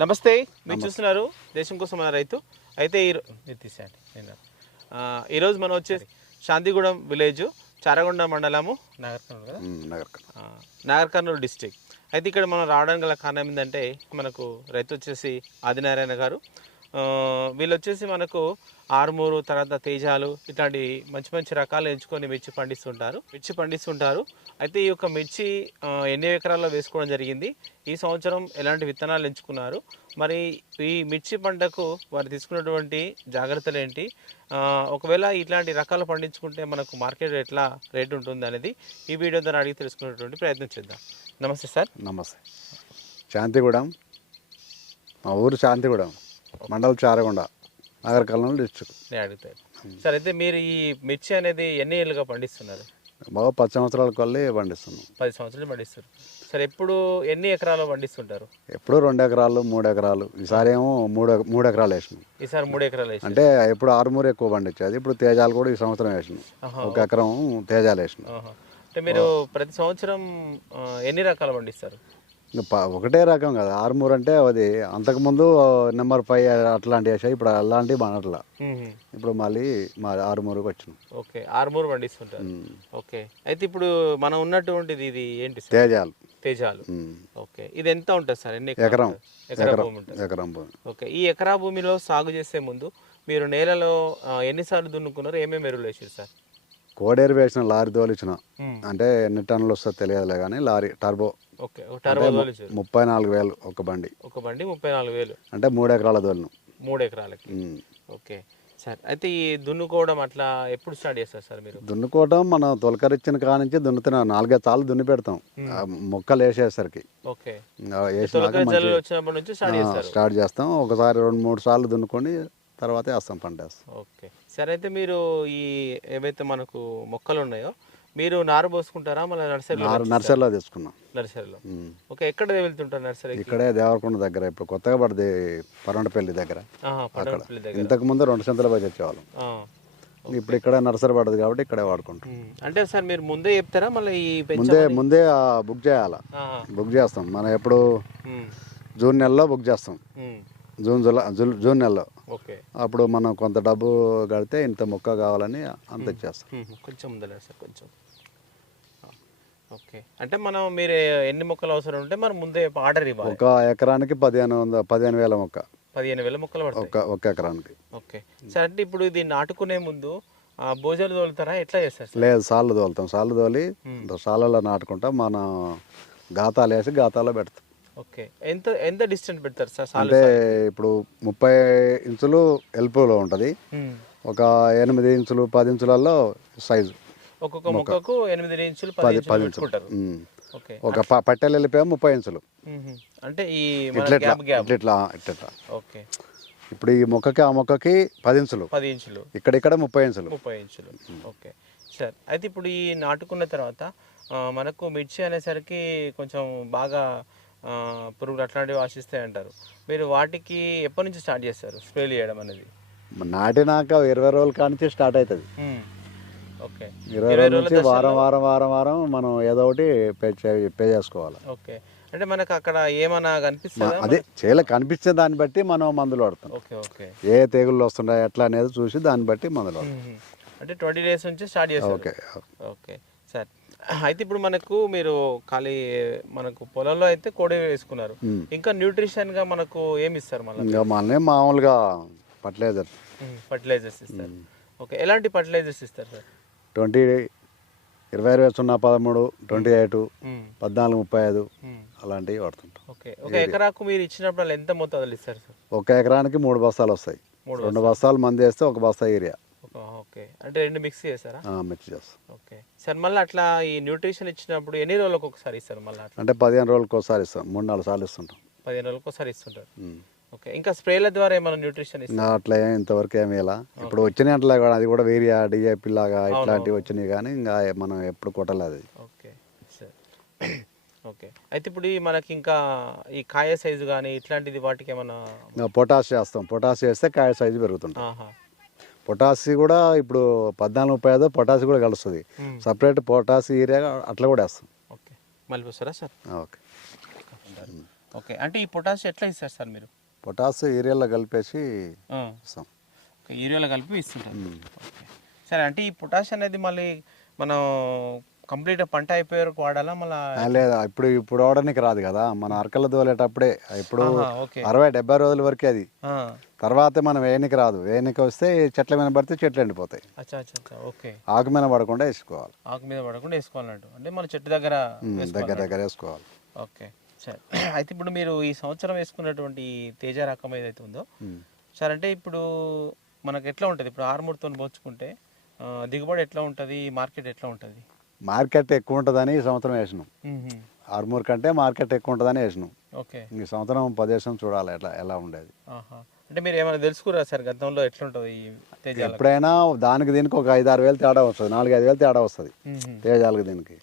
నమస్తే మీరు చూస్తున్నారు దేశం కోసం మన రైతు. అయితే ఈ మీరు తీసేయండి నేను ఆ, ఈరోజు మనం వచ్చేసి శాంతిగూడెం విలేజ్ చారగొండ మండలము. నాగర్ కర్నూలు కదా? నగర్ కర్నూలు డిస్టిక్. అయితే ఇక్కడ మనం రావడానికి గల కారణం ఏంటంటే మనకు రైతు వచ్చేసి ఆదినారాయణ గారు. వీళ్ళు వచ్చేసి మనకు ఆర్మూరు తర్వాత తేజాలు ఇట్లాంటి మంచి మంచి రకాలు ఎంచుకొని మిర్చి పండిస్తుంటారు. మిర్చి పండిస్తుంటారు. అయితే ఈ యొక్క మిర్చి ఎన్ని ఎకరాల్లో వేసుకోవడం జరిగింది? ఈ సంవత్సరం ఎలాంటి విత్తనాలు ఎంచుకున్నారు? మరి ఈ మిర్చి పంటకు వారు తీసుకున్నటువంటి జాగ్రత్తలు ఏంటి? ఒకవేళ ఇట్లాంటి రకాలు పండించుకుంటే మనకు మార్కెట్ ఎట్లా రేట్ ఉంటుంది అనేది ఈ వీడియో ద్వారా అడిగి తెలుసుకునేటువంటి ప్రయత్నం చేద్దాం. నమస్తే సార్. నమస్తే. శాంతిగూడెం. మా ఊరు శాంతిగూడెం. మండలం చారగొండ నగర కల్లం డిస్ట్రిక్ట్. నేను అడుగుతాను సార్ అయితే మీరు ఈ మిర్చి అనేది ఎన్ని ఏళ్ళుగా పండిస్తున్నారు? బాగా పది సంవత్సరాల కొల్లి పండిస్తున్నాం. పది సంవత్సరాలు పండిస్తారు. సార్ ఎప్పుడు ఎన్ని ఎకరాలు పండిస్తుంటారు? ఎప్పుడు రెండు ఎకరాలు మూడు ఎకరాలు. ఈసారి ఏమో మూడు మూడు ఎకరాలు వేసినాం. ఈసారి మూడు ఎకరాలు వేసి అంటే ఎప్పుడు ఆరుమూరు ఎక్కువ పండించేది ఇప్పుడు తేజాలు కూడా ఈ సంవత్సరం వేసినాం. ఒక ఎకరం తేజాలు వేసినాం. అంటే మీరు ప్రతి సంవత్సరం ఎన్ని రకాలు పండిస్తారు? ఒకటే రకం కదా. ఆరుమూరు అంటే అది అంతకుముందు నెంబర్ ఫైవ్ అట్లాంటివి వేసాయి ఇప్పుడు అలాంటివి మనట్లా. ఇప్పుడు మళ్ళీ మా ఆరుమూరుకి వచ్చినాం. ఓకే ఆరుమూరు పండిస్తుంటారు. ఓకే. అయితే ఇప్పుడు మనం ఉన్నటువంటిది ఇది ఏంటి సార్? తేజాలు. తేజాలు. ఓకే. ఇది ఎంత ఉంటుంది సార్? ఎన్ని ఎకరం? ఎకరా భూమి ఎకరం భూమి. ఓకే. ఈ ఎకరా భూమిలో సాగు చేసే ముందు మీరు నేలలో ఎన్నిసార్లు దున్నుకున్నారు? ఏమేమి ఎరువులు వేసారు సార్? కోడేరు వేసిన లారీ తోలిచ్చిన. అంటే ఎన్ని టన్నులు వస్తుందో తెలియదులే కానీ లారీ టర్బో. ముప్పై నాలుగు వేలు ఒక బండి. ఒక బండి ముప్పై నాలుగు వేలు. అంటే మూడు ఎకరాల తోలిను మూడు ఎకరాలకి ఓకే. సార్ అయితే ఈ దున్నుకోవడం అట్లా ఎప్పుడు స్టార్ట్ చేస్తారు సార్ మీరు? దున్నుకోవటం మనం తొలకరిచ్చిన కానించి దున్నుతున్నాం నాలుగైదు సార్లు దున్ని పెడతాం. మొక్కలు వేసేసరికి. నుంచి స్టార్ట్ చేస్తాం. ఒకసారి రెండు మూడు సార్లు దున్నుకొని తర్వాత వేస్తాం పంట వేస్తాం. ఓకే. సరే అయితే మీరు ఈ ఏవైతే మనకు మొక్కలు ఉన్నాయో మీరు నారు పోసుకుంటారా? మళ్ళీ నర్సరీలో నారు నర్సరీలో తీసుకున్నాం నర్సరీలో. ఓకే ఎక్కడ వెళ్తుంటారు నర్సరీకి? ఇక్కడే దేవరకొండ దగ్గర ఇప్పుడు కొత్తగా పడింది పరండపల్లి దగ్గర. దగ్గర. ఇంతకు ముందు రెండు సంతలు పోయి తెచ్చేవాళ్ళం. ఇప్పుడు ఇక్కడ నర్సరీ పడదు కాబట్టి ఇక్కడే వాడుకుంటాం. అంటే సార్ మీరు ముందే చెప్తారా? మళ్ళీ ముందే ముందే బుక్ చేయాలా. బుక్ చేస్తాం. మనం ఎప్పుడు. జూన్ నెలలో బుక్ చేస్తాం. జూన్ జులై జూన్ జూన్ నెలలో. అప్పుడు మనం కొంత డబ్బు కడితే ఇంత మొక్క కావాలని అంత ఇచ్చేస్తాం ఉమ్. కొంచెం సార్ కొంచెం. ఓకే. అంటే మనం మీరు ఎన్ని మొక్కలు అవసరం ఉంటే మనం ముందే ఆర్డర్ ఇవ్వాలి. ఒక ఎకరానికి పదిహేను వంద పదిహేను వేల మొక్క. పదిహేను వేల మొక్కలు ఒక ఒక ఎకరానికి. ఓకే. సార్ అంటే ఇప్పుడు ఇది నాటుకునే ముందు ఆ, భోజనాలు తోలుతారా? ఎట్లా చేస్తారు లేదు సాళ్ళు తోలుతాం. సాళ్ళు తోలి సాళ్ళలో నాటుకుంటాం. మనం గాతాలు వేసి గాతాలో పెడతాం. ఓకే. ఎంత ఎంత డిస్టెన్స్ పెడతారు సార్ అంటే ఇప్పుడు ముప్పై ఇంచులు ఎల్పులో ఉంటుంది. ఒక ఎనిమిది ఇంచులు పది ఇంచులలో సైజు. ఒక్కొక్క మొక్కకు ఎనిమిది ఇంచులు పది పది ఇంచులు ఒక పట్టెలు వెళ్ళిపోయా ముప్పై ఇంచులు. అంటే ఈ ఇట్లా ఇట్లా. ఓకే. ఇప్పుడు ఈ మొక్కకి ఆ మొక్కకి పది ఇంచులు. పది ఇంచులు. ఇక్కడ ఇక్కడ ముప్పై ఇంచులు. ముప్పై ఇంచులు. ఓకే. సార్ అయితే ఇప్పుడు ఈ నాటుకున్న తర్వాత మనకు మిర్చి అనేసరికి కొంచెం బాగా పురుగులు అట్లాంటివి ఆశిస్తాయి అంటారు మీరు వాటికి ఎప్పటి నుంచి స్టార్ట్ చేస్తారు? స్ప్రేలు చేయడం అనేది? నాటినాక ఇరవై రోజుల కానించి స్టార్ట్ అవుతుంది. ఓకే. ఇరవై రోజుల నుంచి వారం వారం వారం వారం మనం ఏదో ఒకటి పే చేసుకోవాలి. ఓకే. అంటే మనకు అక్కడ ఏమైనా కనిపిస్తుందా? అదే చేల కనిపించే దాన్ని బట్టి మనం మందులు వాడతాం. Okay okay. ఏ తెగుళ్ళు వస్తున్నాయి ఎట్లా అనేది చూసి దాన్ని బట్టి మందులు వాడతాం. అంటే ట్వంటీ డేస్ నుంచి స్టార్ట్ చేస్తారు. Okay okay. సార్ అయితే ఇప్పుడు మనకు మీరు ఖాళీ మనకు పొలంలో అయితే కోడి వేసుకున్నారు. ఇంకా న్యూట్రిషన్గా మనకు ఏమి ఇస్తారు మళ్ళీ? మామూలుగా ఫర్టిలైజర్. ఫర్టిలైజర్స్ ఇస్తారు. ఓకే ఎలాంటి ఫర్టిలైజర్స్ ఇస్తారు సార్? ట్వంటీ ఇరవై ఇరవై సున్నా పదమూడు ట్వంటీ ఎయిట్. పద్నాలుగు ముప్పై ఐదు. అలాంటివి వాడుతుంటాం. ఓకే ఒక ఎకరాకు మీరు ఇచ్చినప్పుడు ఎంత మోతాదులు ఇస్తారు సార్? ఒక ఎకరానికి మూడు బస్తాలు వస్తాయి. మూడు రెండు బస్తాలు. మంది వేస్తే ఒక బస్తా ఏరియా ఓకే. అంటే రెండు మిక్స్ చేస్తారా మిర్చి చేస్తాం. ఓకే. సార్ మళ్ళీ అట్లా ఈ న్యూట్రిషన్ ఇచ్చినప్పుడు ఎన్ని రోజులకు ఒకసారి ఇస్తారు మళ్ళీ అంటే పదిహేను రోజులకు ఒకసారి ఇస్తాం. మూడు నాలుగు సార్లు ఇస్తుంటాం. పదిహేను రోజులకు ఒకసారి ఇస్తుంటారు. ఓకే. ఇంకా స్ప్రేల ద్వారా ఏమైనా న్యూట్రిషన్ ఇస్తారు? అట్లా ఇంతవరకు ఏమి ఇలా ఇప్పుడు వచ్చినాయి అట్లా అది కూడా వేరియా డిఏపి లాగా ఇట్లాంటివి వచ్చినాయి కానీ ఇంకా మనం ఎప్పుడు కొట్టలేదు ఓకే. సార్. ఓకే. అయితే ఇప్పుడు మనకి ఇంకా ఈ కాయ సైజు కానీ ఇట్లాంటిది వాటికి ఏమైనా పొటాష్ చేస్తాం. పొటాష్ చేస్తే కాయ సైజు పెరుగుతుంటుంది. పొటాషి కూడా ఇప్పుడు పద్నాలుగు ముప్పై ఐదు పొటాషి కూడా కలుస్తుంది. సపరేట్ పొటాషి ఏరియా అట్లా కూడా వేస్తాం. ఓకే. మళ్ళీ వస్తారా సార్? ఓకే. ఓకే. అంటే ఈ పొటాష్ ఎట్లా ఇస్తారు సార్ మీరు? పొటాస్ ఏరియాలో కలిపేసి ఇస్తాం. ఓకే, యూరియాలో కలిపి ఇస్తుంటారు. సరే అంటే ఈ పొటాష్ అనేది మళ్ళీ మనం కంప్లీట్ పంట అయిపోయే వరకు వాడాలా? మళ్ళీ లేదా. ఇప్పుడు ఇప్పుడు వాడడానికి రాదు కదా. మన అరకలు తోలేటప్పుడే ఇప్పుడు అరవై డెబ్బై రోజుల వరకే అది. తర్వాత మనం వేయనికి రాదు. వేయనికి వస్తే చెట్ల మీద పడితే చెట్లు ఎండిపోతాయి. ఆకు మీద పడకుండా వేసుకోవాలి. ఆకు మీద పడకుండా వేసుకోవాలన్నట్టు అంటే మన చెట్టు దగ్గర దగ్గర దగ్గర వేసుకోవాలి. ఓకే. సరే. అయితే ఇప్పుడు మీరు ఈ సంవత్సరం వేసుకున్నటువంటి తేజ రకం ఏదైతే ఉందో. సరే అంటే ఇప్పుడు మనకు ఎట్లా ఉంటుంది? ఇప్పుడు ఆరుమూరుతో పోల్చుకుంటే దిగుబడి ఎట్లా ఉంటుంది? మార్కెట్ ఎట్లా ఉంటుంది? మార్కెట్ ఎక్కువ ఉంటుందని ఈ సంవత్సరం వేసినాం. ఆర్మూర్ కంటే మార్కెట్ ఎక్కువ ఉంటుందని వేసినాం ఈ సంవత్సరం ప్రదేశం చూడాలి ఎట్లా ఎలా ఉండేది. అంటే మీరు ఏమైనా తెలుసుకురా సార్ గతంలో ఎట్లా ఉంటుంది ఈ తేజాలకు? ఎప్పుడైనా దానికి దీనికి ఒక ఐదు ఆరు వేలు తేడా వస్తుంది నాలుగు ఐదు వేలు తేడా వస్తుంది. తేజాలకు దీనికి.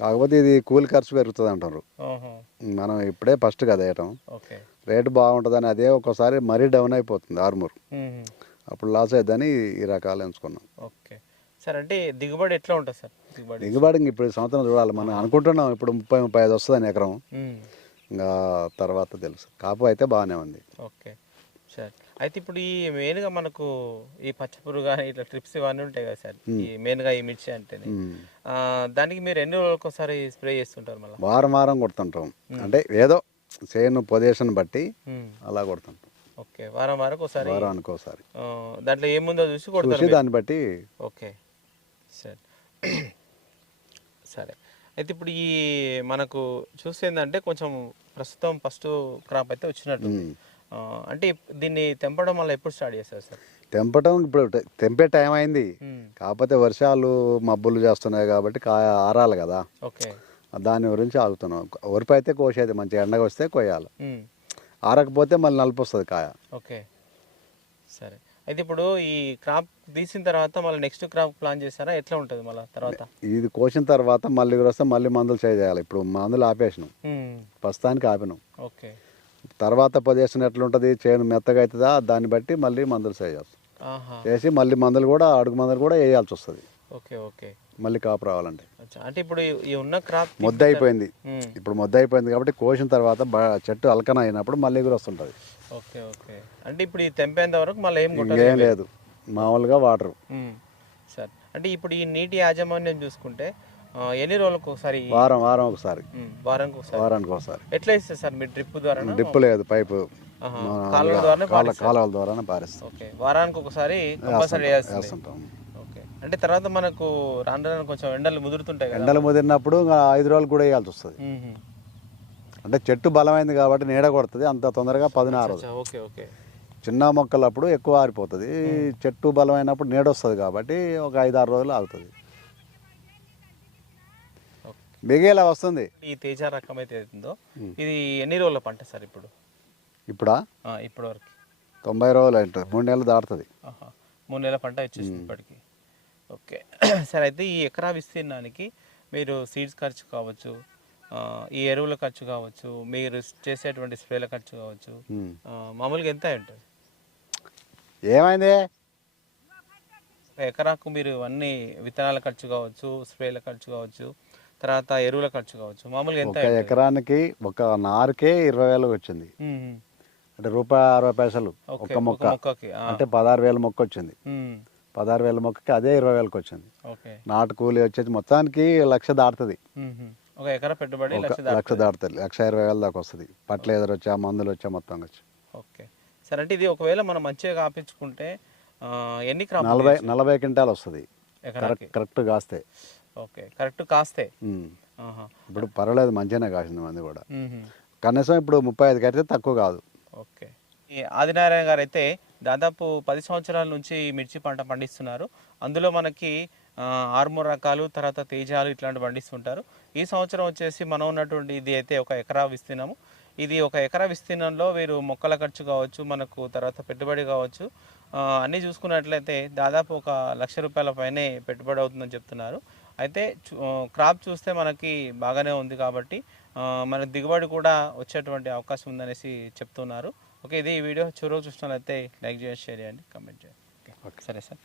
కాకపోతే ఇది కూలి ఖర్చు పెరుగుతుంది అంటారు. మనం ఇప్పుడే ఫస్ట్ కదా వేయటం. రేటు బాగుంటుందని అదే ఒక్కోసారి మరీ డౌన్ అయిపోతుంది ఆర్మూర్. అప్పుడు లాస్ అయిద్దని ఈ రకాలు ఎంచుకున్నాం. ఓకే. సార్ అంటే దిగుబడి ఎట్లా ఉంటుంది సార్? దిగుబడి. దిగుబడి ఇప్పుడు సంవత్సరం చూడాలి. మనం అనుకుంటున్నాం ఇప్పుడు ముప్పై ముప్పై ఐదు వస్తుందని ఎకరం. ఇంకా తర్వాత తెలుసు. కాపు అయితే బాగానే ఉంది. ఓకే. సరే అయితే ఇప్పుడు ఈ మెయిన్గా మనకు ఈ పచ్చపురు కానీ ఇట్లా ట్రిప్స్ ఇవన్నీ ఉంటాయి కదా సార్? ఈ మెయిన్గా ఈ మిర్చి అంటేనే. ఆ, దానికి మీరు ఎన్ని రోజులకు ఒకసారి స్ప్రే చేస్తుంటారు మళ్ళీ? వారం వారం కొడుతుంటాం. అంటే ఏదో చేను పొజిషన్ బట్టి అలా కొడుతుంటాం. ఓకే. వారం వారం ఒకసారి. వారానికి ఒకసారి దాంట్లో ఏముందో చూసి కొడతారు చూసి దాన్ని బట్టి ఓకే. సరే. సరే. అయితే ఇప్పుడు ఈ మనకు చూసేందంటే కొంచెం ప్రస్తుతం ఫస్ట్ క్రాప్ అయితే వచ్చినట్టు అంటే దీన్ని తెంపడం వల్ల ఎప్పుడు స్టార్ట్ చేస్తారు సార్? తెంపటం ఇప్పుడు తెంపే టైం అయింది. కాకపోతే వర్షాలు మబ్బులు చేస్తున్నాయి కాబట్టి కాయ ఆరాలి కదా. ఓకే. దాని గురించి ఆగుతున్నాం. వరిపి అయితే కోసేది మంచి ఎండగా వస్తే కోయాలి. ఆరకపోతే మళ్ళీ నలుపు వస్తుంది కాయ. ఓకే. సరే. అయితే ఇప్పుడు ఈ క్రాప్ తీసిన తర్వాత మళ్ళీ నెక్స్ట్ క్రాప్ ప్లాన్ చేస్తారా ఎట్లా ఉంటుంది మళ్ళీ తర్వాత? ఇది కోసిన తర్వాత మళ్ళీ వస్తే మళ్ళీ మందులు చేయాలి. ఇప్పుడు మందులు ఆపేసినాం. ప్రస్తుతానికి ఆపినాం. ఓకే. తర్వాత పొజిషన్ ఎట్లుంటుంది? చేను మెత్తగా అవుతుందా? దాన్ని బట్టి మళ్ళీ మందులు చేయాలి ఆహా. చేసి మళ్ళీ మందులు కూడా అడుగు మందులు కూడా వేయాల్సి వస్తుంది. Okay okay. మళ్ళీ కాపు రావాలంటే అచ్చా అంటే ఇప్పుడు ఈ- ఉన్న క్రాప్ మొద్ద అయిపోయింది. ఇప్పుడు మొద్ద అయిపోయింది కాబట్టి కోసిన తర్వాత చెట్టు అలకన అయినప్పుడు మళ్ళీ ఎగురు వస్తుంటుంది. Okay okay. అంటే ఇప్పుడు ఈ తెంపేంత వరకు మళ్ళీ ఏం ఇంకేం లేదు. మామూలుగా వాటర్. సరే. అంటే ఇప్పుడు ఈ నీటి యాజమాన్యం చూసుకుంటే ఎన్ని రోజులకు ఒకసారి? వారం వారం ఒకసారి. వారానికి ఒకసారి. వారానికి ఒకసారి. ఎట్లా ఇస్తారు సార్ మీరు డ్రిప్ ద్వారా డిప్పు లేదు పైపు. కాలువల ద్వారానే కాల కాలువల ద్వారానే పారిస్తాం ఓకే వారానికి ఒకసారి కంపల్సరీ వేస్తుంటాం. అంటే తర్వాత మనకు రాను రాను కొంచెం ఎండలు ముదురుతుంటాయి కదా. ఎండలు ముదిరినప్పుడు ఐదు రోజులు కూడా వేయాల్సి వస్తుంది. అంటే చెట్టు బలమైంది కాబట్టి నీడ కొడుతుంది అంత తొందరగా పదినారు ఓకే ఓకే. చిన్న మొక్కలప్పుడు ఎక్కువ ఆరిపోతుంది. చెట్టు బలమైనప్పుడు నీడ వస్తుంది కాబట్టి ఒక ఐదు ఆరు రోజులు ఆగుతుంది. బిగేలా వస్తుంది? ఈ తేజ రకం అయితే అవుతుందో ఇది ఎన్ని రోజుల పంట సార్ ఇప్పుడు? ఇప్పుడా? ఆ, ఇప్పటి వరకు తొంభై రోజులు ఉంటుంది మూడు నెలలు దాటుతుంది. మూడు నెలల పంట వచ్చేసింది ఇప్పటికి. ఓకే. సరే అయితే ఈ ఎకరా విస్తీర్ణానికి మీరు సీడ్స్ ఖర్చు కావచ్చు ఈ ఎరువుల ఖర్చు కావచ్చు మీరు చేసేటువంటి స్ప్రేల ఖర్చు కావచ్చు మామూలుగా ఎంత ఉంటుంది? ఏమైంది? ఎకరాకు మీరు అన్ని విత్తనాల ఖర్చు కావచ్చు స్ప్రేల ఖర్చు కావచ్చు తర్వాత ఎరువుల ఖర్చు కావచ్చు మామూలుగా ఎంత? ఎకరానికి ఒక నారుకే ఇరవై వేలకు వచ్చింది. అంటే రూపాయి అరవై పైసలు. ఒక మొక్క. అంటే పదహారు వేల మొక్క వచ్చింది. పదహారు వేల మొక్కకి అదే ఇరవై వేలకు వచ్చింది నాటు కూలి వచ్చేసి మొత్తానికి లక్ష దాటుతుంది. ఒక ఎకరా పెట్టుబడి లక్ష దాటుతుంది. లక్ష ఇరవై వేల దాకా వస్తుంది. పట్ల ఎదురు వచ్చా మందులు వచ్చా మొత్తం వచ్చి. ఓకే. సరే అంటే ఇది ఒకవేళ మనం మంచిగా కాపించుకుంటే ఎన్ని క్రాప్ నలభై నలభై క్వింటాల్ వస్తుంది. కరెక్ట్ కాస్తే. ఓకే. కరెక్ట్ కాస్తే. ఇప్పుడు పర్వాలేదు మంచిగానే కాసింది మంది కూడా. కనీసం ఇప్పుడు ముప్పై ఐదు కడితే తక్కువ కాదు. ఓకే. ఆదినారాయణ గారు అయితే దాదాపు పది సంవత్సరాల నుంచి మిర్చి పంట పండిస్తున్నారు. అందులో మనకి ఆ, ఆర్మూర్ రకాలు తర్వాత తేజాలు ఇట్లాంటి పండిస్తుంటారు. ఈ సంవత్సరం వచ్చేసి మనం ఉన్నటువంటి ఇది అయితే ఒక ఎకరా విస్తీర్ణము. ఇది ఒక ఎకరా విస్తీర్ణంలో వీరు మొక్కల ఖర్చు కావచ్చు మనకు తర్వాత పెట్టుబడి కావచ్చు అన్నీ చూసుకున్నట్లయితే దాదాపు ఒక లక్ష రూపాయల పైనే పెట్టుబడి అవుతుందని చెప్తున్నారు. అయితే క్రాప్ చూస్తే మనకి బాగానే ఉంది కాబట్టి మనకు దిగుబడి కూడా వచ్చేటువంటి అవకాశం ఉందనేసి చెప్తున్నారు. ఓకే ఇది ఈ వీడియో. చివరికి చూసినట్లయితే లైక్ చేయండి షేర్ చేయండి కామెంట్ చేయండి. ఓకే. సరే సార్.